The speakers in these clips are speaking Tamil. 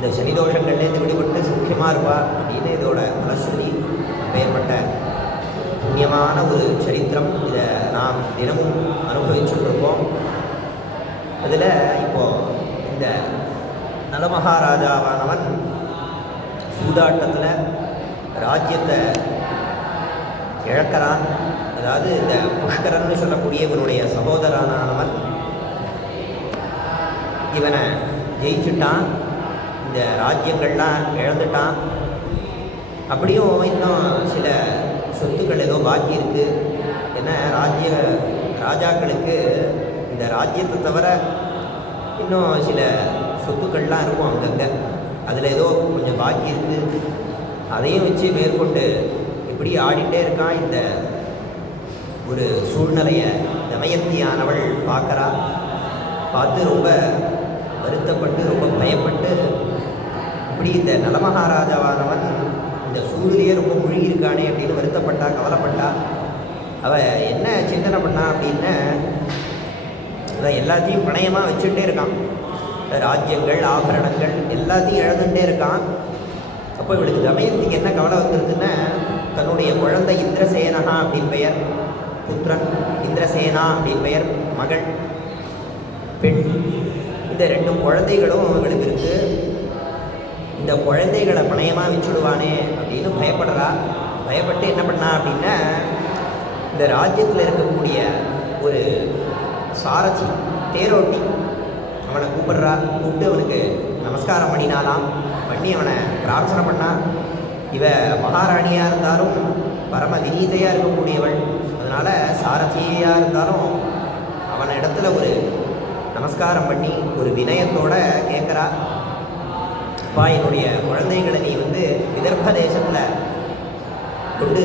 இந்த சனிதோஷங்கள்லேருந்து விடுபட்டு சௌக்கியமாக இருப்பா அப்படின்னு இதோட பலஸ்ருதி. பெயர்பட்ட புண்ணியமான ஒரு சரித்திரம். இதை நாம் தினமும் அனுபவிச்சுட்ருக்கோம். அதில் இப்போது இந்த நலமகாராஜாவானவன் சூதாட்டத்தில் ராஜ்யத்தை இழக்கிறான். அதாவது இந்த புஷ்கரன்னு சொல்லக்கூடிய இவனுடைய சகோதரனானவன் இவனை ஜெயிச்சுட்டான், இந்த ராஜ்யங்கள்லாம் இழந்துட்டான். அப்படியும் இன்னும் சில சொத்துக்கள் ஏதோ பாக்கி இருக்குது. ஏன்னா ராஜாக்களுக்கு இந்த ராஜ்யத்தை தவிர இன்னும் சில சொத்துக்கள்லாம் இருக்கும் அங்கங்கே. அதில் ஏதோ கொஞ்சம் பாக்கி இருக்குது. அதையும் வச்சு மேற்கொண்டு இப்படி ஆடிட்டே இருக்கான். இந்த ஒரு சூழ்நிலையை தமயந்தியானவள் பார்க்குறா. பார்த்து ரொம்ப வருத்தப்பட்டு ரொம்ப பயப்பட்டு இப்படி இந்த நலமகாராஜாவானவன் இந்த சூழ்நிலையே ரொம்ப முழுகியிருக்கானே அப்படின்னு வருத்தப்பட்டா, கவலைப்பட்டா. அவள் என்ன சிந்தனை பண்ணா அப்படின்னா, அதை எல்லாத்தையும் பணயமாக வச்சுட்டே இருக்கான். ராஜ்யங்கள், ஆபரணங்கள் எல்லாத்தையும் இழந்துகிட்டே இருக்கான். அப்போ இவளுக்கு தமயந்திக்கு என்ன கவலை வந்துருதுன்னா, தன்னுடைய குழந்தை இந்திரசேனகா அப்படின்னு பெயர், புத்திரன் இந்திரசேனா அப்படின்னு பெயர், மகள் பெண். இந்த 2 குழந்தைகளும் இவளுக்கு இருக்குது. இந்த குழந்தைகளை பணயமாக வச்சுடுவானே அப்படின்னு பயப்படுறா. பயப்பட்டு என்ன பண்ணா அப்படின்னா, இந்த ராஜ்யத்தில் இருக்கக்கூடிய ஒரு சாரதி தேரோட்டி அவனை கூப்பிட்டு அவனுக்கு நமஸ்காரம் பண்ணினாலாம். பண்ணி அவனை பிரார்த்தனை பண்ணா. இவ மகாராணியாக இருந்தாலும் பரம வினீதையாக இருக்கக்கூடியவள். அதனால் சாரதியாக இருந்தாலும் அவன் இடத்துல ஒரு நமஸ்காரம் பண்ணி ஒரு வினயத்தோடு கேட்குறா. அப்பா, என்னுடைய குழந்தைகளை நீ விதர்ப்ப தேசத்தில் கொண்டு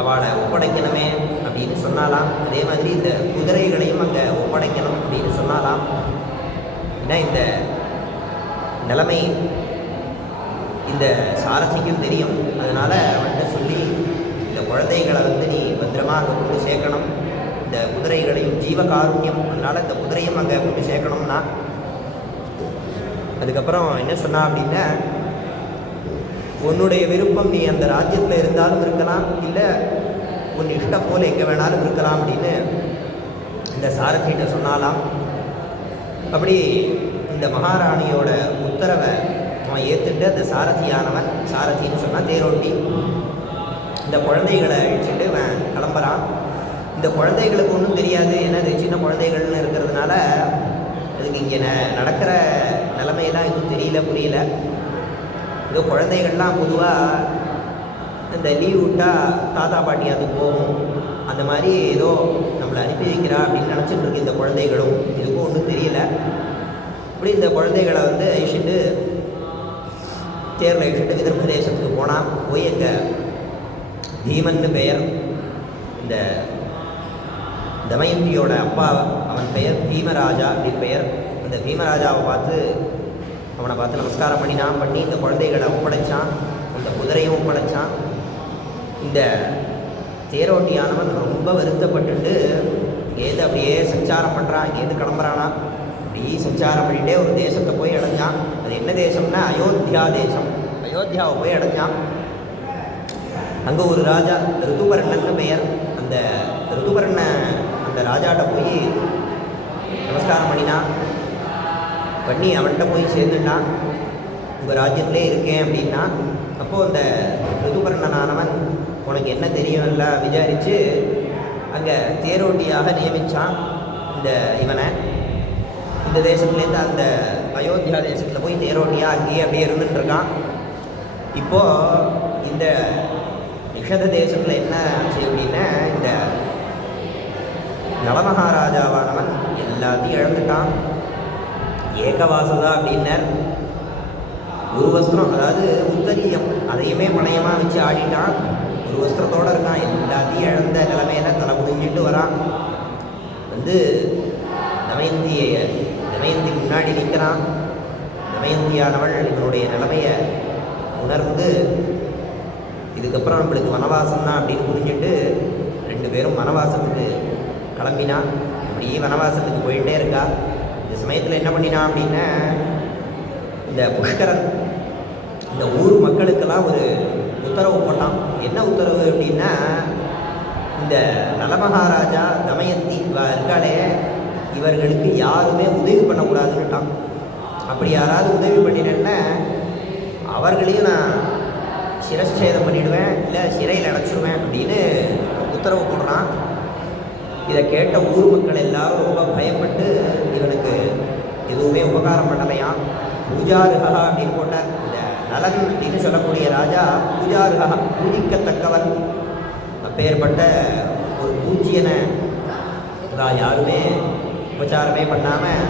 அவளை ஒப்படைக்கணுமே அப்படின்னு சொன்னாலாம். அதே மாதிரி இந்த குதிரைகளையும் அங்கே ஒப்படைக்கணும் அப்படின்னு சொன்னாலாம். ஏன்னா இந்த நிலைமை இந்த சாரதிக்கும் தெரியும். அதனால் அவன்கிட்ட சொல்லி இந்த குழந்தைகளை நீ பத்திரமா அங்கே கொண்டு சேர்க்கணும். இந்த குதிரைகளையும் ஜீவகாருண்யம், அதனால் இந்த குதிரையும் அங்கே கொண்டு சேர்க்கணும்னா. அதுக்கப்புறம் என்ன சொன்னா அப்படின்னா, உன்னுடைய விருப்பம், நீ அந்த ராஜ்யத்தில் இருந்தாலும் இருக்கலாம், இல்லை உன் இஷ்டம் போல் எங்கே வேணாலும் இருக்கலாம் அப்படின்னு இந்த சாரதிகிட்ட சொன்னாலாம். அப்படி இந்த மகாராணியோட உத்தரவை அவன் ஏற்றுட்டு அந்த சாரதியானவன், சாரதின்னு சொன்னால் தேரோட்டி, இந்த குழந்தைகளை அழிச்சுட்டு அவன் கிளம்புறான். இந்த குழந்தைகளுக்கு ஒன்றும் தெரியாது, என்னது சின்ன குழந்தைகள்னு இருக்கிறதுனால அதுக்கு இங்கே நடக்கிற நிலைமையெல்லாம் எதுவும் தெரியல, புரியல. ஏதோ குழந்தைகள்லாம் பொதுவாக இந்த லீவ் விட்டால் தாத்தா பாட்டி அது போகும், அந்த மாதிரி ஏதோ நம்மளை அனுப்பி வைக்கிறா அப்படின்னு நினச்சிட்டு இருக்கு இந்த குழந்தைகளும். இதுக்கும் ஒன்றும் தெரியல. இப்படி இந்த குழந்தைகளை அழிச்சிட்டு தேரில் அழிச்சிட்டு விதர்ப்ப தேசத்துக்கு போனால், போய் எங்கள் பீமன்னு பெயர், இந்த தமயந்தியோட அப்பா, அவன் பெயர் பீமராஜா அப்படின்னு பெயர். அந்த பீமராஜாவை அவனை பார்த்து நமஸ்காரம் பண்ணி இந்த குழந்தைகளை ஒப்படைச்சான். அந்த குதிரையும் ஒப்படைச்சான். இந்த தேரோட்டியானவன் ரொம்ப வருத்தப்பட்டுட்டு இங்கேருந்து அப்படியே சஞ்சாரம் பண்ணுறான். இங்கேருந்து கிளம்புறானா. அப்படி சஞ்சாரம் பண்ணிகிட்டே ஒரு தேசத்தை போய் அடைஞ்சான். அது என்ன தேசம்னா அயோத்தியா தேசம். அயோத்தியாவை போய் அடைஞ்சான். அங்கே ஒரு ராஜா ரிதுபர்ணன்னு பெயர். அந்த ரிதுபர்ண அந்த ராஜாட்ட போய் நமஸ்காரம் பண்ணி அவன்கிட்ட போய் சேர்ந்துட்டான். உங்கள் ராஜ்யத்திலே இருக்கேன் அப்படின்னா. அப்போது அந்த ரிதுபர்ணனானவன் உனக்கு என்ன தெரியும் எல்லாம் விசாரித்து அங்கே தேரோட்டியாக நியமித்தான் இவனை. இந்த தேசத்துலேருந்து அந்த அயோத்தியா தேசத்தில் போய் தேரோட்டியாக அங்கேயே அப்படியே இருந்துட்டுருக்கான். இப்போது இந்த நிஷத தேசத்தில் என்ன ஆச்சு அப்படின்னா, இந்த நலமகாராஜாவானவன் எல்லாத்தையும் இழந்துட்டான். ஏகவாசதா அப்படின்னர். ஒரு வஸ்திரம், அதாவது உத்தரியம், அதையுமே பணயமாக வச்சு ஆடிட்டான். ஒரு வஸ்திரத்தோடு இருக்கான். எல்லாத்தையும் இழந்த நிலைமையில தலை முடிஞ்சிட்டு வரான். தமயந்தி முன்னாடி நிற்கிறான். தமயந்தியானவள் இவனுடைய நிலைமையை உணர்ந்து இதுக்கப்புறம் நம்மளுக்கு வனவாசம் தான் அப்படின்னு புரிஞ்சுட்டு 2 பேரும் வனவாசத்துக்கு கிளம்பினா. அப்படியே வனவாசத்துக்கு போயிட்டே இருக்கா. இந்த சமயத்தில் என்ன பண்ணினா அப்படின்னா, இந்த புஷ்கரன் இந்த ஊர் மக்களுக்கெல்லாம் ஒரு உத்தரவு போட்டான். என்ன உத்தரவு அப்படின்னா, இந்த நலமகாராஜா தமயந்தி இருக்காளே, இவர்களுக்கு யாருமே உதவி பண்ணக்கூடாதுன்னுட்டான். அப்படி யாராவது உதவி பண்ணினேன்னா அவர்களையும் நான் சிரச்சேதம் பண்ணிவிடுவேன், இல்லை சிறையில் அடைச்சிடுவேன் அப்படின்னு உத்தரவு போடுறான். இதை கேட்ட ஊர் மக்கள் எல்லாரும் ரொம்ப பயப்பட்டு இவனுக்கு எதுவுமே உபகாரம் பண்ணலையாம். பூஜாருகா அப்படின்னு போட்டார். இந்த நலன் அப்படின்னு சொல்லக்கூடிய ராஜா பூஜாருகா, பூஜிக்கத்தக்கவன். அப்பேற்பட்ட ஒரு பூஜ்யனை யாருமே உபச்சாரமே பண்ணாமல்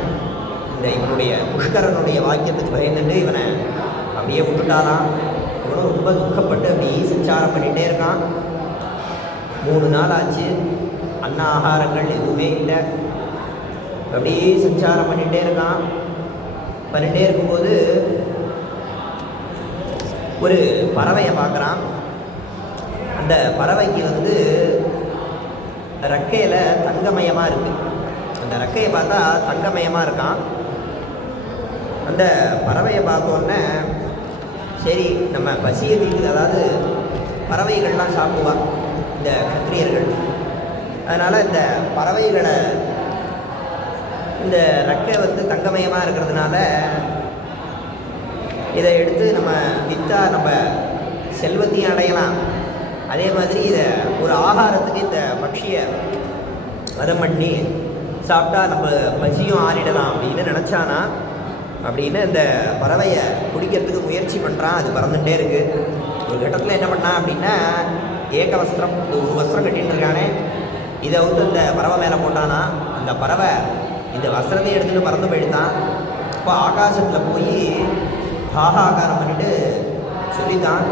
இந்த இவனுடைய புஷ்கரனுடைய வாக்கியத்துக்கு பயந்துட்டு இவனை அப்படியே விட்டுட்டாலாம். இவனும் ரொம்ப துக்கப்பட்டு அப்படி சஞ்சாரம் பண்ணிகிட்டே இருக்கான். 3 நாள் ஆச்சு, அன்ன ஆகாரங்கள் எதுவுமே இல்லை. அப்படியே சஞ்சாரம் பண்ணிகிட்டே இருக்கான். பண்ணிகிட்டே இருக்கும்போது ஒரு பறவையை பார்க்குறான். அந்த பறவைக்கு ரெக்கையில் தங்கமயமாக இருக்குது. அந்த ரெக்கையை பார்த்தா தங்கமயமாக இருக்கான். அந்த பறவையை பார்த்தோன்னே சரி நம்ம பசியை தீட்டு, அதாவது பறவைகள்லாம் சாப்பிடுவாங்க இந்த கத்திரியர்கள். அதனால் இந்த பறவைகளை இந்த ரெக்கை தங்கமயமாக இருக்கிறதுனால இதை எடுத்து நம்ம விற்றா நம்ம செல்வத்தையும் அடையலாம். அதே மாதிரி இதை ஒரு ஆகாரத்துக்கு இந்த பட்சியை வதம் பண்ணி சாப்பிட்டா நம்ம பசியும் ஆறிடலாம் அப்படின்னு நினச்சானா. அப்படின்னு இந்த பறவையை பிடிக்கிறதுக்கு முயற்சி பண்ணுறான். அது பறந்துகிட்டே இருக்குது. ஒரு கட்டத்தில் என்ன பண்ணான் அப்படின்னா, ஏக வஸ்திரம், ஒரு வஸ்திரம் கட்டிகிட்டு இருக்கானே, இதை இந்த பறவை மேலே போட்டானா. அந்த பறவை இந்த வஸ்திரத்தை எடுத்துகிட்டு பறந்து போயிட்டான். இப்போ ஆகாசத்தில் போய் ஹாஹாகாரம் பண்ணிட்டு சொல்லித்தான்,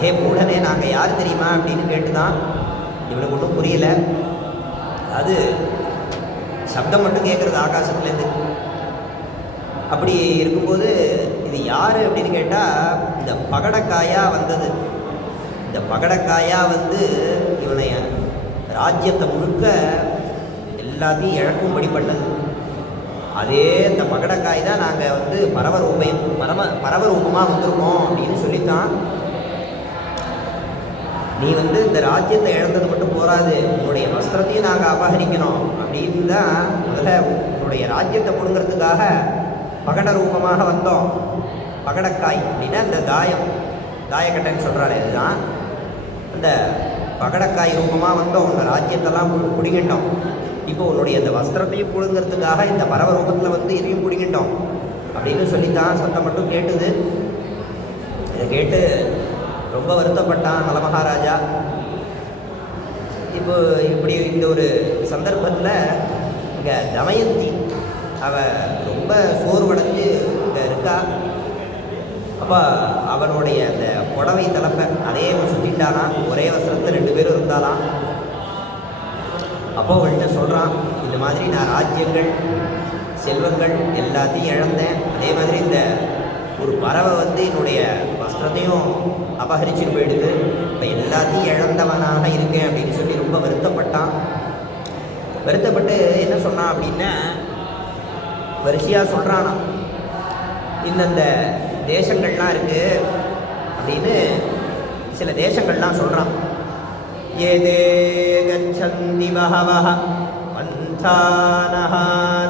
ஹே மூடனே, நாங்கள் யார் தெரியுமா அப்படின்னு கேட்டுதான். இவனுக்கு ஒன்றும் புரியல. அது சப்தம் மட்டும் கேட்குறது ஆகாசத்துலேருந்து. அப்படி இருக்கும்போது இது யார் அப்படின்னு கேட்டால், இந்த பகடக்காயாக வந்தது. இந்த பகடக்காயாக இவனை ராஜ்யத்தை முழுக்க எல்லாத்தையும் இழக்கும்படி பண்ணது. அதே இந்த பகடக்காய் தான் நாங்கள் பரவரூபமாக வந்திருக்கோம் அப்படின்னு சொல்லித்தான். நீ இந்த ராஜ்யத்தை இழந்தது மட்டும் போராது, உன்னுடைய வஸ்திரத்தையும் நாங்கள் அபகரிக்கணும் அப்படின்னு தான் முதல்ல உன்னுடைய ராஜ்யத்தை கொடுங்கிறதுக்காக பகட ரூபமாக வந்தோம். பகடக்காய் அப்படின்னா இந்த தாயக்கட்டைன்னு சொல்கிறாள். இதுதான் அந்த பகடக்காய் ரூபமாக வந்தோம். உங்கள் ராஜ்யத்தெல்லாம் பிடிங்கிட்டோம். இப்போ உன்னுடைய அந்த வஸ்திரத்தையும் பிடுங்கிறதுக்காக இந்த பறவை ரூபத்தில் இதையும் பிடிங்கிட்டோம் அப்படின்னு சொல்லித்தான். சத்தம் மட்டும் கேட்டுது. இதை கேட்டு ரொம்ப வருத்தப்பட்டான் நலமகாராஜா. இப்போ இப்படி இந்த ஒரு சந்தர்ப்பத்தில் இங்கே தமயந்தி ரொம்ப சோர்வடைஞ்சு இங்கே இருக்கா. அப்போ அவனுடைய அந்த புடவை தலைப்பை அதே சுற்றிட்டானா. ஒரே வஸ்திரத்தில் 2 பேரும் இருந்தாலாம். அப்போ அவள்கிட்ட சொல்கிறான், இந்த மாதிரி நான் ராஜ்யங்கள் செல்வங்கள் எல்லாத்தையும் இழந்தேன். அதே மாதிரி இந்த ஒரு பறவை என்னுடைய வஸ்திரத்தையும் அபகரிச்சுட்டு போயிடுது. இப்போ எல்லாத்தையும் இழந்தவனாக இருக்கேன் அப்படின்னு சொல்லி ரொம்ப வருத்தப்பட்டான். வருத்தப்பட்டு என்ன சொன்னான் அப்படின்னா, வரிசையாக சொல்கிறானா, இந்தந்த தேசங்கள்லாம் இருக்குது அப்படின்னு சில தேசங்கள்லாம் சொல்கிறான். ஏதே கச்சந்தி பஹவஹ பந்தானஹ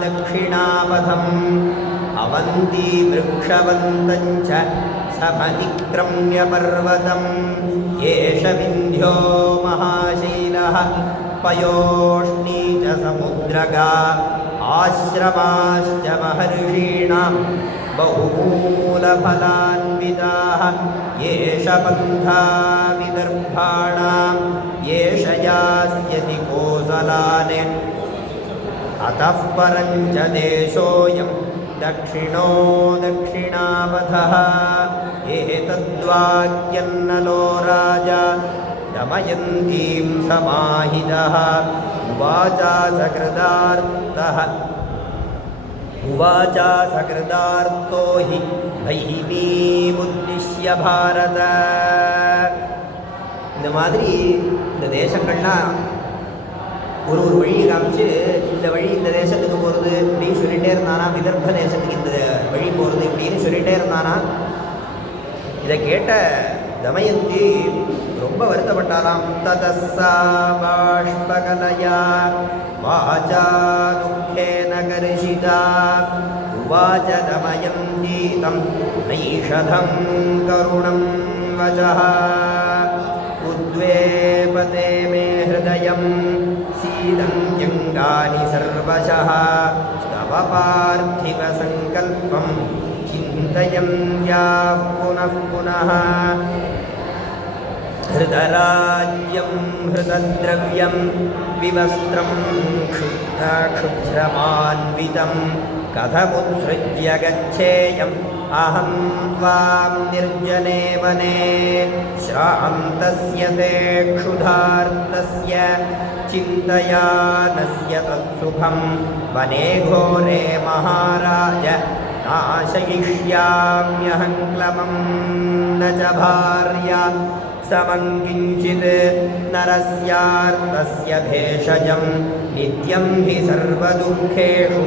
தக்ஷிணாபதம் அவந்தி விருக்ஷவந்தஞ்ச சமதிக்ரம்ய பர்வதம் ஏஷ விந்த்யோ மகாசைலஹ பயோஷ்ணீ ச சமுத்ரகா ஆஸ்ரமாஸ்ச மஹர்ஷீணாம் बहुमूलफलान्विताः येष पन्था विदर्भाणां येष यास्यति कोसलान् अतः परं च देशोऽयं दक्षिणो दक्षिणापथः एतद्वाक्यन्नलो राजा दमयन्तीं समाहितः उवाचा सकृदार्तो हि भैमीमुद्दिश्य भारत. இந்த மாதிரி இந்த தேசங்கள்லாம் ஒரு வழியை காமிச்சு, இந்த வழி இந்த தேசத்துக்கு போகிறது அப்படின்னு சொல்லிகிட்டே இருந்தானா, விதர்ப்ப தேசத்துக்கு இந்த வழி போகிறது இப்படின்னு சொல்லிகிட்டே இருந்தானா. இதை கேட்ட தமயந்தி ரொம்ப வருத்தப்பட்டாலாம். ததஸ்ஸா பாஷ்பகலயா வாசா துக்கேன கர்ஷிதா உவாச தமயந்தி தம் நைஷதம் கருணம் வசஹ உத்வேபதே மே ஹ்ருதயம் சீதஞ்ஜங்கானி சர்வசஹ தவ பார்த்திவ சங்கல்பம் சிந்தயந்த்யாः புனः புனः ஹ்ருதராஜ்யம் ஹ்ருதத்ரவ்யம் விவஸ்திரம் க்ஷுத்ரமான்விதம் கதமுத்ஸ்ருஜ்ய கச்சேயம் அஹம் த்வாம் நிர்ஜனே வனே ஸ்ராந்தஸ்ய தே க்ஷுதார்த்தஸ்ய சிந்தயானஸ்ய தத்சுபம் வனே கோரே மகாராஜ நாசயிஷ்யாம்யஹம் க்ளமம் ந ச பார்யா समं किञ्चित् नरस्यार्तस्य भेषजं नित्यं हि सर्वदुःखेषु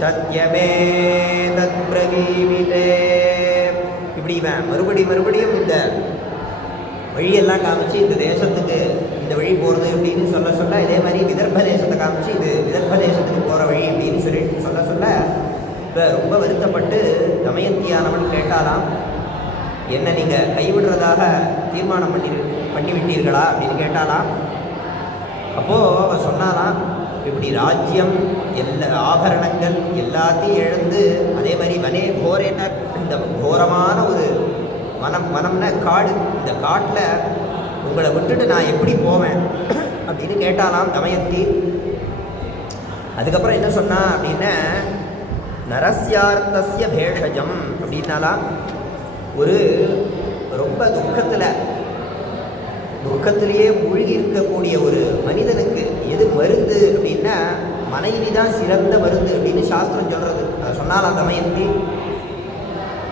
சத்யமேதத்ப்ரவீமிதே. இப்படி மறுபடியும் இந்த வழியெல்லாம் காமிச்சு இந்த தேசத்துக்கு இந்த வழி போகிறது அப்படின்னு சொல்ல இதே மாதிரி விதர்ப தேசத்தை காமிச்சு இது விதர்ப தேசத்துக்கு போகிற வழி அப்படின்னு சொல்ல இப்போ ரொம்ப வருத்தப்பட்டு தமயந்தியானவன் கேட்டாலாம், என்ன நீங்கள் கைவிடுறதாக தீர்மானம் பண்ணிவிட்டீர்களா அப்படின்னு கேட்டாலாம். அப்போது அவன் சொன்னாலாம், இப்படி ராஜ்யம் எல்லா ஆபரணங்கள் எல்லாத்தையும் இழந்து அதே மாதிரி வனே கோரேன இந்த கோரமான ஒரு வனம்னா காடு, இந்த காட்டில் உங்களை விட்டுட்டு நான் எப்படி போவேன் அப்படின்னு கேட்டாலாம் தமயந்தி. அதுக்கப்புறம் என்ன சொன்னா அப்படின்னா, நரஸ்யார்த்தஸ்ய பேஷஜம் அப்படின்னாலாம், ஒரு ரொம்ப துக்கத்திலேயே மூழ்கி இருக்கக்கூடிய ஒரு மனிதனுக்கு எது மருந்து அப்படின்னா மனைவி தான் சிறந்த மருந்து அப்படின்னு சாஸ்திரம் சொல்கிறது. அதை சொன்னாலாம் தமயந்தி.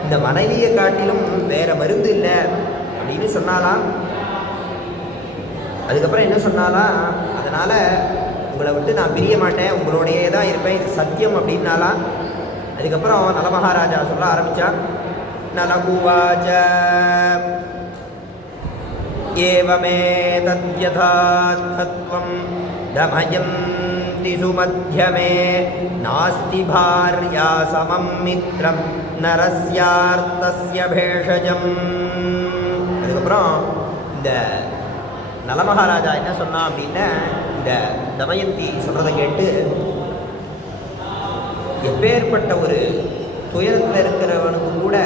இந்த மனைவியை காட்டிலும் வேற மருந்து இல்லை அப்படின்னு சொன்னாலாம். அதுக்கப்புறம் என்ன சொன்னாலாம், அதனால் உங்களை விட்டு நான் பிரிய மாட்டேன், உங்களோடையே தான் இருப்பேன், இது சத்தியம் அப்படின்னாலாம். அதுக்கப்புறம் நலமகாராஜா சொல்ல ஆரம்பித்தான். நலகுவாச்ச ஏவமேதத்யதார்த்தத்வம் தமயந்தி சுமத்யமே நாஸ்தி பார்யா சமம் மித்ரம் நரஸ்யார்த்தஸ்ய பேஷஜம். அதுக்கப்புறம் இந்த நலமகாராஜா என்ன சொன்னான் அப்படின்னா, இந்த தமயந்தி சொல்கிறத கேட்டு எப்பேற்பட்ட ஒரு துயரத்தில் இருக்கிறவனுக்கு கூட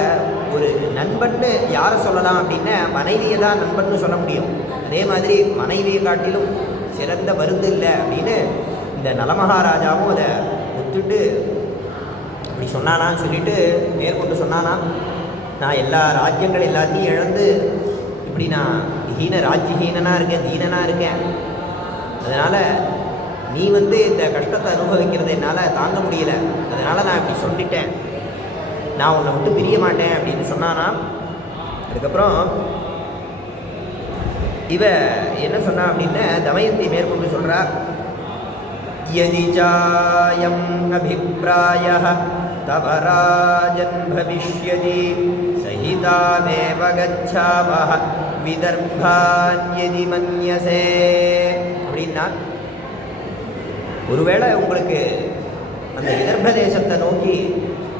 ஒரு நண்பன்னு யாரை சொல்லலாம் அப்படின்னா மனைவியை தான் நண்பன்னு சொல்ல முடியும். அதே மாதிரி மனைவியை காட்டிலும் சிறந்த மருந்து இல்லை அப்படின்னு இந்த நலமகாராஜாவும் அதை ஒத்துட்டு அப்படி சொன்னானான்னு சொல்லிட்டு மேற்கொண்டு சொன்னானா, நான் எல்லா ராஜ்யங்கள் எல்லாத்தையும் இழந்து இப்படி நான் ராஜ்யஹீனனாக இருக்கேன், தீனனாக இருக்கேன். அதனால் நீ இந்த கஷ்டத்தை அனுபவிக்கிறது என்னால் தாங்க முடியல, அதனால் நான் இப்படி சொல்லிட்டேன், நான் உன்னை விட்டு பிரிய மாட்டேன் அப்படின்னு சொன்னானா. அதுக்கப்புறம் இவ என்ன சொன்னா அப்படின்னா, தமயந்தி மேற்கொண்டு சொல்கிறா, யதி சாயம் அபிப்ராயः தவ ராஜன் பவிஷ்யதி சஹிதாமேவ கச்சாவஹ விதர்பான் யதி மன்யசே. அப்படின்னா, ஒருவேளை உங்களுக்கு அந்த விதர்ப தேசத்தை நோக்கி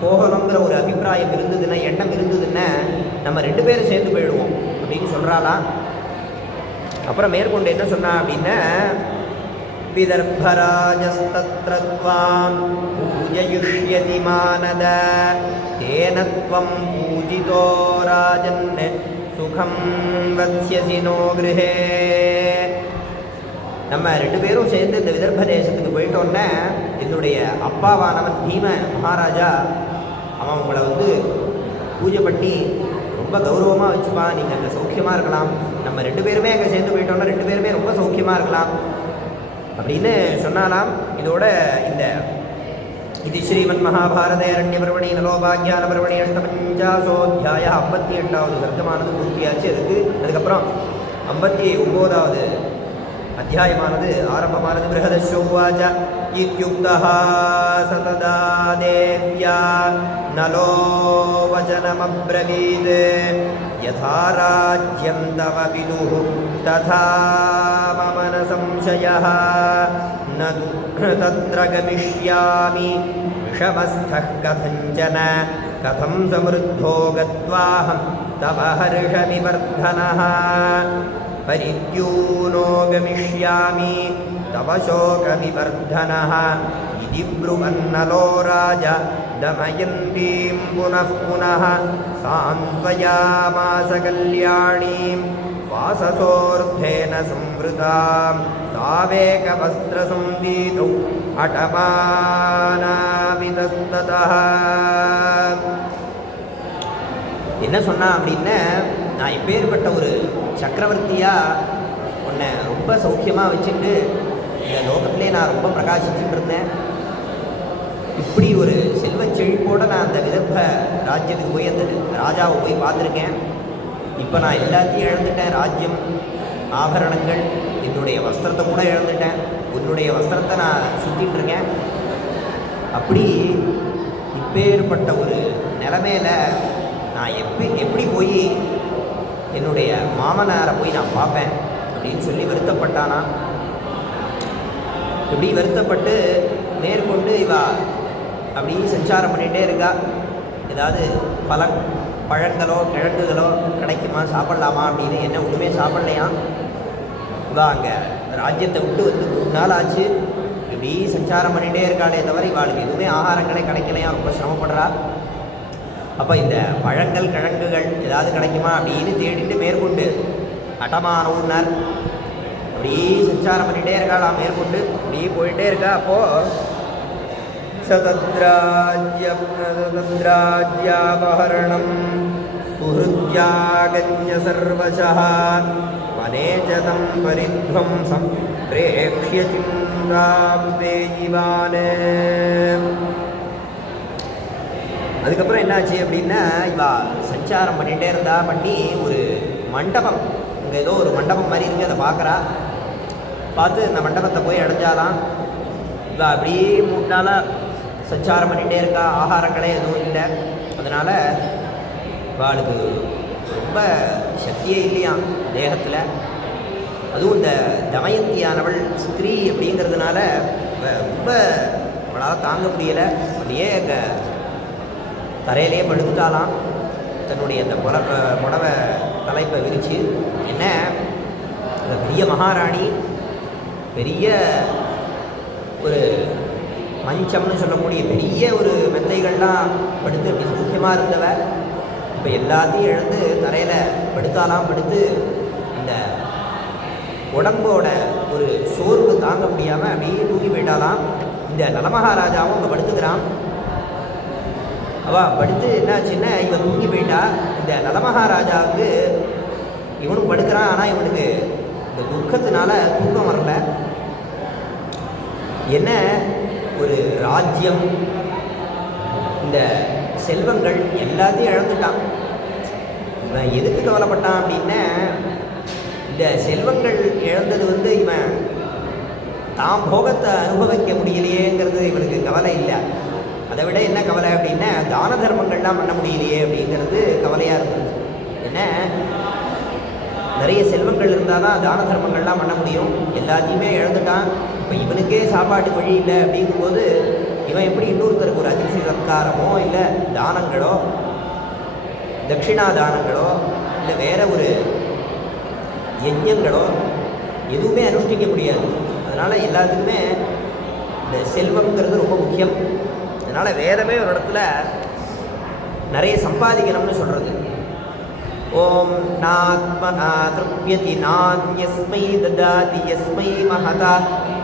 போகணுங்கிற ஒரு அபிப்பிராயம் இருந்ததுன்னா, எண்ணம் இருந்ததுன்னா, நம்ம 2 பேரும் சேர்ந்து போயிடுவோம் அப்படின்னு சொல்கிறாளாம். அப்புறம் மேற்கொண்டு என்ன சொன்னா அப்படின்னா, விதர்பராஜஸ்தத்ரத்வாம் பூஜயிஷ்யதி மானத தேனத்வம் பூஜிதோ ராஜன் சுகம் வத்ஸ்யசி நோ கிருஹே. நம்ம 2 பேரும் சேர்ந்து இந்த விதர்ப தேசத்துக்கு போயிட்டோன்னே, என்னுடைய அப்பாவானவன் பீம மகாராஜா அவன் உங்களை பூஜை பண்ணி ரொம்ப கௌரவமாக வச்சுப்பான், நீங்கள் அங்கே சௌக்கியமாக இருக்கலாம், நம்ம 2 பேருமே அங்கே சேர்ந்து போயிட்டோன்னா 2 பேருமே ரொம்ப சௌக்கியமாக இருக்கலாம் அப்படின்னு சொன்னாலாம். இதோட இந்த இது ஸ்ரீமன் மகாபாரத அரண்ய பர்வணி நலோபாக்கியான பர்வணி அஷ்டபஞ்சாசோத்தியாய 58வது சர்க்கமானது பூர்த்தியாச்சு. அதுக்கப்புறம் 59வது அத்தியாயமானது ஆரம்பமானது. பிருஹதஸ்யோவாச்ச இத்யுக்தஹ சததா தேவ்யா நலோ வச वचनमब्रवीत् यथा राज्यं तव पितुः तथा मम न संशयः न तु तत्र गमिष्यामि विषमस्थः कथञ्चन कथं समृद्धो गत्वाहं तव हर्षविवर्धनः परिद्यूनो गमिष्यामि तव शोकविवर्धनः इति ब्रुवन्नलो राजा दमयन्तीं पुनः पुनः सान्त्वयामास कल्याणीं वाससोऽर्धेन संवृतां तावेकवस्त्रसंवीतौ अटमानावितस्ततः. என்ன சொன்னா அப்படின்னா, நான் எப்பேற்பட்ட ஒரு சக்கரவர்த்தியாக உன்னை ரொம்ப சௌக்கியமாக வச்சுட்டு இந்த லோகத்திலே நான் ரொம்ப பிரகாசிச்சுட்டு இருந்தேன். இப்படி ஒரு செல்வச் செழிப்போடு நான் அந்த விதர்ப்ப ராஜ்யத்துக்கு போய் அந்த ராஜாவை போய் பார்த்துருக்கேன். இப்போ நான் எல்லாத்தையும் இழந்துட்டேன். ராஜ்யம், ஆபரணங்கள், என்னுடைய வஸ்திரத்தை கூட இழந்துட்டேன். உன்னுடைய வஸ்திரத்தை நான் சுற்றிட்டு இருக்கேன். அப்படி இப்பேற்பட்ட ஒரு நிலைமையில் நான் எப்படி போய் என்னுடைய மாமனாரை போய் நான் பார்ப்பேன் அப்படின்னு சொல்லி வருத்தப்பட்டானா. இப்படி வருத்தப்பட்டு மேற்கொண்டு இவா அப்படி சஞ்சாரம் பண்ணிகிட்டே இருக்கா. ஏதாவது பழங்களோ கிழங்குகளோ கிடைக்குமா, சாப்பிட்லாமா அப்படின்னு. என்ன ஒன்றுமே சாப்பிட்லையாம். இவா அங்கே ராஜ்யத்தை விட்டு வந்து 3 நாள் ஆச்சு. இப்படி சஞ்சாரம் பண்ணிகிட்டே இருக்காளே தவிர இவாளுக்கு எதுவுமே ஆகாரங்களே கிடைக்கலையா. ரொம்ப சிரமப்படுறா. அப்போ இந்த பழங்கள் கிழங்குகள் ஏதாவது கிடைக்குமா அப்படின்னு தேடிட்டு மேற்கொண்டு அட்டமானவுன்னார். அப்படியே சஞ்சாரம் பண்ணிகிட்டே இருக்காளாம். மேற்கொண்டு அப்படியே போயிட்டே இருக்கா. அப்போது சதத்ராஜ்யாபஹரணம் சுஹ்ருத்யாகஞ்ச சர்வசஹ வனேஜதம் பரித்வம்சம் பிரேக்ஷ்ய சிந்தாம் தேயிவானே. அதுக்கப்புறம் என்னாச்சு அப்படின்னா, இவா சஞ்சாரம் பண்ணிகிட்டே இருந்தா. பண்ணி ஒரு மண்டபம், இங்கே ஏதோ ஒரு மண்டபம் மாதிரி இருக்குது, அதை பார்க்குறா. பார்த்து அந்த மண்டபத்தை போய் அடைஞ்சாலாம். இவா அப்படியே 3 நாளாக சஞ்சாரம் பண்ணிகிட்டே இருக்கா. ஆகாரங்களே எதுவும் இல்லை. அதனால் இவாளுக்கு ரொம்ப சக்தியே இல்லையாம் தேகத்தில். அதுவும் இந்த தமயந்தியானவள் ஸ்திரீ அப்படிங்கிறதுனால ரொம்ப அவளால் தாங்க முடியலை. அப்படியே அங்கே தரையிலேயே படுத்துட்டாலாம். தன்னுடைய அந்த புடவை தலைப்பை விரித்து. என்ன பெரிய மகாராணி, பெரிய ஒரு மஞ்சம்னு சொல்லக்கூடிய பெரிய ஒரு மெத்தைகள்லாம் படுத்து அப்படி சௌக்கியமாக இருந்தவ இப்போ எல்லாத்தையும் இழந்து தரையில் படுத்தாலாம். படுத்து இந்த உடம்போட ஒரு சோர்வு தாங்க முடியாமல் அப்படியே தூங்கி போயிட்டாலாம். இந்த நலமகாராஜாவும் அங்கே படுத்துக்கிறான். அவள் படுத்து என்னாச்சுன்னா, இவன் தூங்கி போயிட்டா. இந்த நலமகாராஜாவுக்கு இவனும் படுக்கிறான். ஆனால் இவனுக்கு இந்த துக்கத்தினால தூக்கம் வரல. என்ன ஒரு ராஜ்யம், இந்த செல்வங்கள் எல்லாத்தையும் இழந்துட்டான். இவன் எதுக்கு கவலைப்பட்டான் அப்படின்னா, இந்த செல்வங்கள் இழந்தது வந்து இவன் தாம் போகத்தை அனுபவிக்க முடியலையேங்கிறது இவனுக்கு கவலை இல்லை. அதை விட என்ன கவலை அப்படின்னா, தான தர்மங்கள்லாம் பண்ண முடியலையே அப்படிங்கிறது கவலையாக இருந்தது. என்ன நிறைய செல்வங்கள் இருந்தால் தான் தான தர்மங்கள்லாம் பண்ண முடியும். எல்லாத்தையுமே இழந்துட்டான். இப்போ இவனுக்கே சாப்பாட்டுக்கு வழி இல்லை அப்படிங்கும்போது இவன் எப்படி இன்னொருத்தருக்கு ஒரு அதிர்ச்சி சத்காரமோ இல்லை தானங்களோ தட்சிணா தானங்களோ இல்லை வேறு ஒரு யஜ்ஞங்களோ எதுவுமே அனுஷ்டிக்க முடியாது. அதனால் எல்லாத்துக்குமே இந்த செல்வம்ங்கிறது ரொம்ப முக்கியம். அதனால் வேதமே ஒரு இடத்துல நிறைய சம்பாதிக்கணும்னு சொல்கிறது. ஓம் நாத்மனா த்ருப்யதி நான்யஸ்மை ததாதி யஸ்மை மஹதா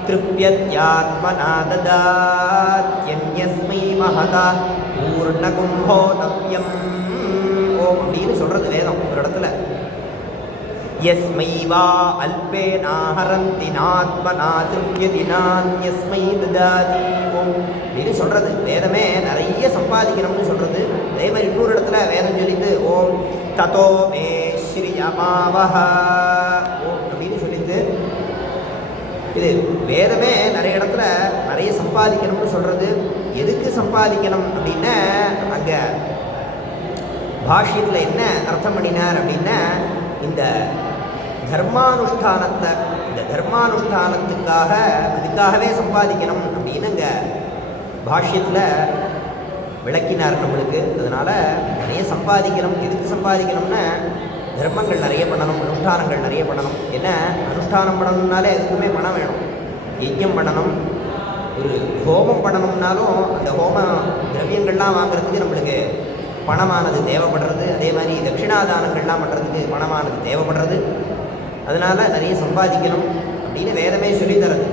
த்ருப்யத்யாத்மனா ததாத்யன்யஸ்மை மஹதா பூர்ணகும்போதவ்யம். ஓம் அப்படின்னு சொல்கிறது வேதம் ஒரு இடத்துல. யஸ்மை வா அல்பேனாஹரந்தி நாத்மனா த்ருப்யதி நான்யஸ்மை ததாதி ஓம் அப்படின்னு சொல்கிறது வேதமே. நிறைய சம்பாதிக்கணும்னு சொல்கிறது. அதே மாதிரி இன்னொரு இடத்துல வேதம் சொல்லிட்டு ஓம் ததோ மே ஸ்ரீயமாவஹ ஓம் அப்படின்னு சொல்லிட்டு இது வேதமே நிறைய இடத்துல நிறைய சம்பாதிக்கணும்னு சொல்கிறது. எதுக்கு சம்பாதிக்கணும் அப்படின்னா, அங்கே பாஷ்யத்தில் என்ன அர்த்தம் பண்ணினார் அப்படின்னா, இந்த தர்மானுஷ்டானத்துக்காக இதுக்காகவே சம்பாதிக்கணும் அப்படின்னு இங்கே பாஷ்யத்தில் விளக்கினார் நம்மளுக்கு. அதனால் நிறைய சம்பாதிக்கணும். எதுக்கு சம்பாதிக்கணும்னா, தர்மங்கள் நிறைய பண்ணணும், அனுஷ்டானங்கள் நிறைய பண்ணணும். ஏன்னா அனுஷ்டானம் பண்ணணும்னாலே எதுக்குமே பணம் வேணும். யஜ்யம் பண்ணணும், ஒரு ஹோமம் பண்ணணும்னாலும் அந்த ஹோம திரவியங்கள்லாம் வாங்குறதுக்கு நம்மளுக்கு பணமானது தேவைப்படுறது. அதே மாதிரி தட்சிணாதானங்கள்லாம் பண்ணுறதுக்கு பணமானது தேவைப்படுறது. அதனால் நிறைய சம்பாதிக்கணும் அப்படின்னு வேதமே சொல்லித்தரது.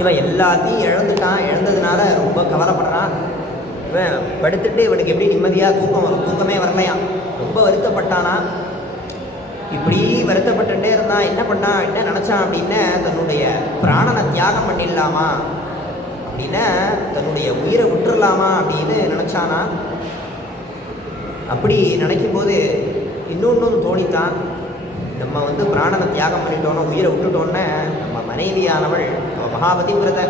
இவன் எல்லாத்தையும் இழந்ததுனால ரொம்ப கவலைப்படுறான். இவன் படுத்துட்டு இவனுக்கு எப்படி நிம்மதியாக தூக்கம் வரும்? தூக்கமே வரலையாம். ரொம்ப வருத்தப்பட்டானா. இப்படி வருத்தப்பட்டுட்டே இருந்தான். என்ன நினச்சான் அப்படின்னா, தன்னுடைய பிராணனை தியாகம் பண்ணிடலாமா அப்படின்னா, தன்னுடைய உயிரை விட்டுறலாமா அப்படின்னு நினச்சானா. அப்படி நினைக்கும் போது இன்னொன்றும் தோணித்தான். நம்ம பிராணனை தியாகம் பண்ணிட்டோன்னா, உயிரை விட்டுட்டோன்னே நம்ம மனைவியானவள் அவள் மகாபதிவிரத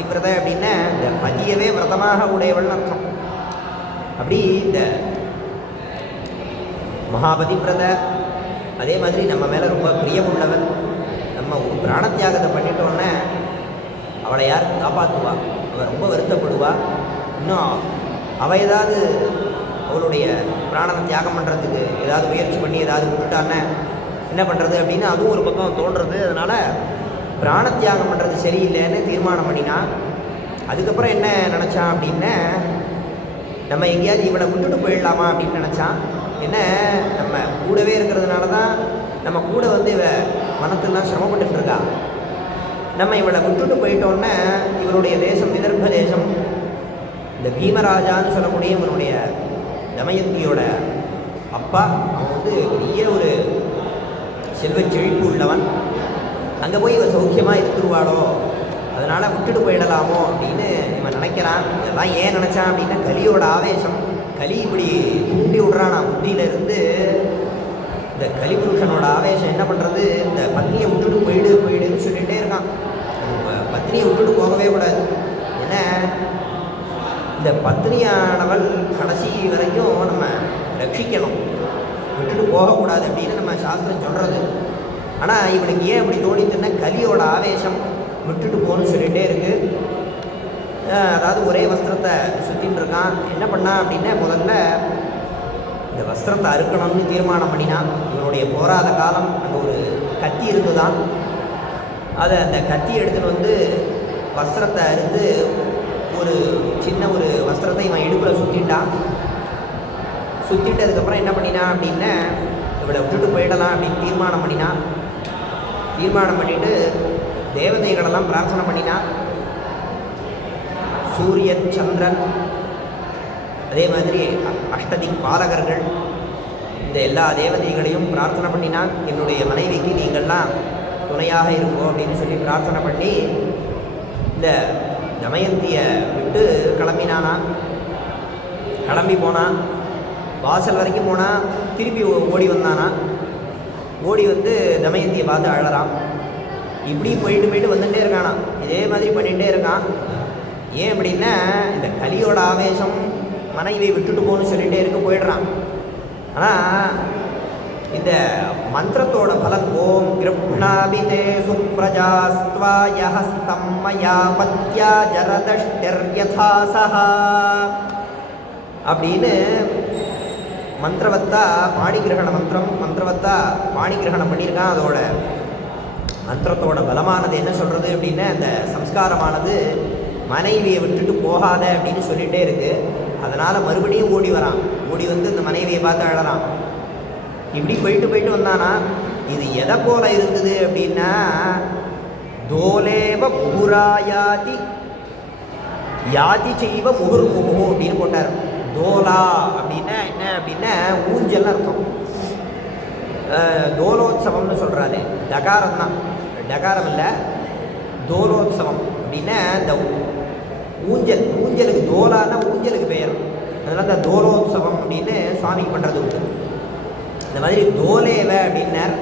அப்படின்னா இந்த பதியவே விரதமாக உடையவள்னு அர்த்தம். அப்படி இந்த மகாபதிவிரத அதே மாதிரி நம்ம மேலே ரொம்ப பிரியமுள்ளவன். நம்ம பிராணத்தியாகத்தை பண்ணிட்டோன்னே அவளை யார் காப்பாற்றுவா? அவள் ரொம்ப வருத்தப்படுவா. இன்னும் அவள் ஏதாவது அவளுடைய பிராணத்தை தியாகம் பண்ணுறதுக்கு ஏதாவது முயற்சி பண்ணி ஏதாவது விட்டுட்டானே என்ன பண்ணுறது அப்படின்னு அதுவும் ஒரு பக்கம் தோன்றுறது. அதனால் பிராணத்தியாகம் பண்ணுறது சரியில்லைன்னு தீர்மானம் பண்ணினா. அதுக்கப்புறம் என்ன நினச்சான் அப்படின்னா, நம்ம எங்கேயாவது இவளை விட்டுட்டு போயிடலாமா அப்படின்னு நினச்சான். என்ன, நம்ம கூடவே இருக்கிறதுனால தான் நம்ம கூட இவ மனத்தெல்லாம் சிரமப்பட்டுருக்கா. நம்ம இவளை விட்டுட்டு போயிட்டோன்னே இவருடைய தேசம் விதர்ப்ப தேசம், இந்த பீமராஜான்னு சொல்லக்கூடிய இவனுடைய தமயந்தியோட அப்பா, அவன் பெரிய ஒரு செல்வ செழிப்பு உள்ளவன். அங்கே போய் இவன் சௌக்கியமாக இருந்துருவாளோ, அதனால் விட்டுட்டு போயிடலாமோ அப்படின்னு இவன் நினைக்கிறான். இதெல்லாம் ஏன் நினச்சான் அப்படின்னா, கலியோட ஆவேசம். கலி இப்படி தூண்டி விட்றான் புத்தியிலேருந்து. இந்த கலிபுருஷனோட ஆவேசம் என்ன பண்ணுறது, இந்த பத்னியை விட்டுட்டு போயிடுன்னு சொல்லிகிட்டே இருக்கான். பத்னியை விட்டுட்டு போகவே கூடாது. ஏன்னா இந்த பத்னியானவள் கடைசி வரைக்கும் நம்ம ரட்சிக்கணும், விட்டுட்டு போகக்கூடாது அப்படின்னு நம்ம சாஸ்திரம் சொல்கிறது. ஆனால் இவனுக்கு ஏன் இப்படி தோணித்துன்னா, கலியோட ஆவேசம் விட்டுட்டு போகணும்னு சொல்லிகிட்டே இருக்குது. அதாவது ஒரே வஸ்திரத்தை சுற்றின்னு இருக்கான். என்ன பண்ணான் அப்படின்னா, முதல்ல இந்த வஸ்திரத்தை அறுக்கணும்னு தீர்மானம் பண்ணினான். இவனுடைய போராத காலம் அங்கே ஒரு கத்தி இருந்துதான். அதை அந்த கத்தி எடுத்துகிட்டு வஸ்திரத்தை அறுத்து ஒரு சின்ன ஒரு வஸ்திரத்தை இவன் இடுப்பில் சுற்றிட்டான். சுற்றிட்டதுக்கப்புறம் என்ன பண்ணினான் அப்படின்னா, இவளை விட்டுட்டு போயிடலாம் அப்படின்னு தீர்மானம் பண்ணினான். தீர்மானம் பண்ணிவிட்டு தேவதைகளெல்லாம் பிரார்த்தனை பண்ணினான். சூரியன், சந்திரன், அதே மாதிரி அஷ்டதிக் பாலகர்கள், இந்த எல்லா தேவதைகளையும் பிரார்த்தனை பண்ணினான். என்னுடைய மனைவிக்கு நீங்கள்லாம் துணையாக இருங்கோ அப்படின்னு சொல்லி பிரார்த்தனை பண்ணி இந்த தமயந்தியை விட்டு கிளம்பினானா. கிளம்பி போனான். வாசல் வரைக்கும் போனால் திருப்பி ஓடி வந்தானா. ஓடி தமயந்தியை பார்த்து அழறான். இப்படி போயிட்டு வந்துகிட்டே இருக்கானா. இதே மாதிரி பண்ணிகிட்டே இருக்கான். ஏன் அப்படின்னா, இந்த கலியோட ஆவேசம் மனைவியை விட்டுட்டு போகணும்னு சொல்லிகிட்டே போயிடுறான். ஆனால் இந்த மந்திரத்தோட பலன், ஓம் கிருப்ணாபிதே சுப்ரஜாஸ்த்வாய ஹஸ்தம் மயா பத்யா ஜரதஷ்டர்யதாசஹா அப்படின்னு மந்திரவத்தா பாணிகிரகண மந்திரவத்தா பாணிகிரகணம் பண்ணியிருக்கான். அதோட மந்திரத்தோட பலமானது என்ன சொல்கிறது அப்படின்னா, அந்த சம்ஸ்காரமானது மனைவியை விட்டுட்டு போகாத அப்படின்னு சொல்லிகிட்டே இருக்குது. அதனால் மறுபடியும் ஓடி வரான். ஓடி இந்த மனைவியை பார்த்து அழறான். இப்படி போயிட்டு வந்தானா. இது எதை போல இருந்தது அப்படின்னா, தோலேவ முகுராயாதி யாதி செய்வ முகுர்முகு அப்படின்னு போட்டார். தோலா அப்படின்னா என்ன அப்படின்னா, ஊஞ்சல் அர்த்தம். தோலோத்சவம்னு சொல்கிறாரு. டகாரம் தான், டகாரம் இல்லை, தோலோத்சவம் அப்படின்னா இந்த ஊஞ்சலுக்கு தோலான்னா ஊஞ்சலுக்கு பெயர். அதனால் இந்த தோலோத்சவம் அப்படின்னு சுவாமிக்கு பண்ணுறது உண்டு. இந்த மாதிரி தோலேவ அப்படின்னார்.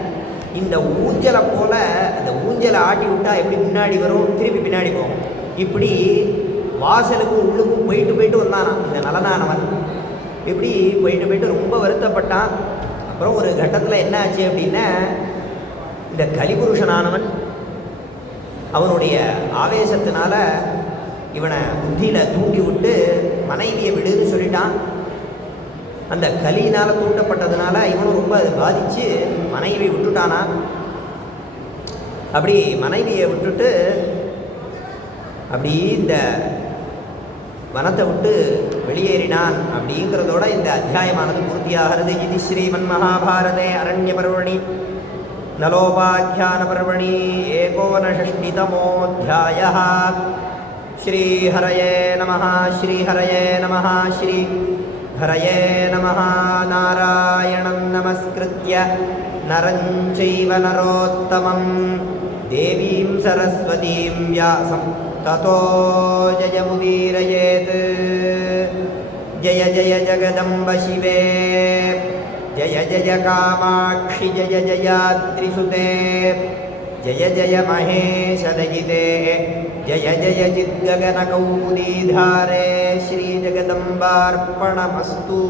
இந்த ஊஞ்சலை போல் அந்த ஊஞ்சலை ஆட்டி விட்டால் எப்படி முன்னாடி வரும், திருப்பி பின்னாடி போகும். இப்படி வாசலுக்கும் உள்ளுக்கும் போயிட்டு வந்தானா இந்த நலனானவன். இப்படி போயிட்டு போயிட்டு ரொம்ப வருத்தப்பட்டான். அப்புறம் ஒரு கட்டத்தில் என்ன ஆச்சு அப்படின்னா, இந்த கலிபுருஷனானவன் அவனுடைய ஆவேசத்தினால இவனை புத்தியில் தூண்டி விட்டு மனைவியை விடுன்னு சொல்லிட்டான். அந்த கலியினால் தூண்டப்பட்டதுனால இவனும் ரொம்ப அது பாதித்து மனைவியை விட்டுட்டானா. அப்படி மனைவியை விட்டுட்டு அப்படி இந்த வனத்தை விட்டு வெளியேறினான். அப்படிங்கிறதோட இந்த அத்தியாயமானது பூர்த்தியாகிறது. இது ஸ்ரீமன் மகாபாரதே அரண்ய பர்வணி நலோபாக்கியான பர்வணி 19षष्टितमोऽध्यायः. ஸ்ரீஹரயே நமः. ஸ்ரீஹரயே நமः. ஸ்ரீஹரயே நமः. நாராயணம் நமஸ்கிருத்ய நரம் சைவ நரோத்தமம் தேவீம் சரஸ்வதீம் வியாசம் ததோ ஜயமுதீரயேத். ஜய ஜய ஜகதம்ப சிவே ஜய ஜய காமாட்சி ஜய ஜயாத்ரிசுதே ஜய ஜய மகேஷதயிதே ஜய ஜய சித்ககனகௌமுதீதாரே. ஸ்ரீ ஜகதம்பார்ப்பணமஸ்து.